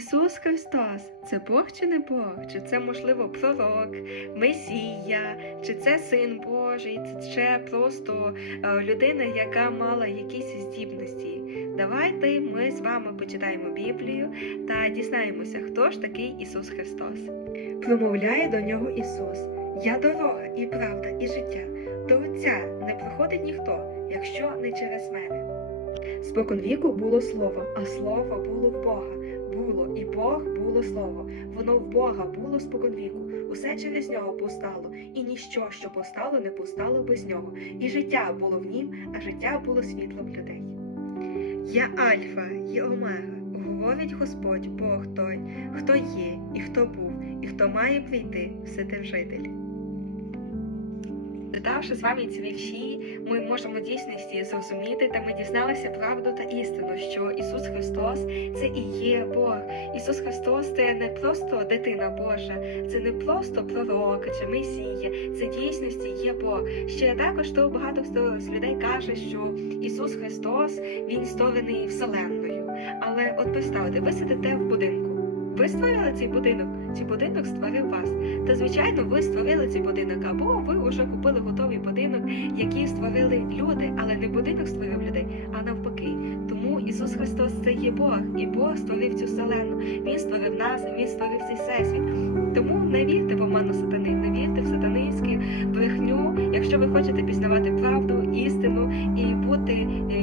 Ісус Христос це Бог чи не Бог? Чи це, можливо, пророк, Месія, чи це син Божий, чи це просто е, людина, яка мала якісь здібності? Давайте ми з вами почитаємо Біблію та дізнаємося, хто ж такий Ісус Христос. Промовляє до нього Ісус: Я дорога і правда, і життя. До Отця не проходить ніхто, якщо не через мене. Спокон віку було слово, а слово було в Бога. Було слово. Воно в Бога було споконвіку. Усе через нього постало, і ніщо, що постало, не постало без нього. І життя було в нім, а життя було світлом людей. Я Альфа і Омега, говорить Господь Бог той, хто є, і хто був, і хто має прийти, Вседержитель. Читавши з вами ці вірші, ми можемо дійсності зрозуміти, та ми дізналися правду та істину, що Ісус Христос це і є Бог. Ісус Христос це не просто дитина Божа, це не просто пророк чи месія, це дійсності є Бог. Ще також то багато людей каже, що Ісус Христос Він створений Вселенною. Але от представте, ви сидите в будинку. Ви створили цей будинок, чи будинок створив вас? Та звичайно, ви створили цей будинок, або ви вже купили готовий будинок, який створили люди, але не будинок створив людей, а навпаки. Тому Ісус Христос це є Бог, і Бог створив цю вселенну. Він створив нас, Він створив цей всесвіт. Тому не вірте в оману сатани, не вірте в сатанинську брехню, якщо ви хочете пізнавати правду, істину і бути е,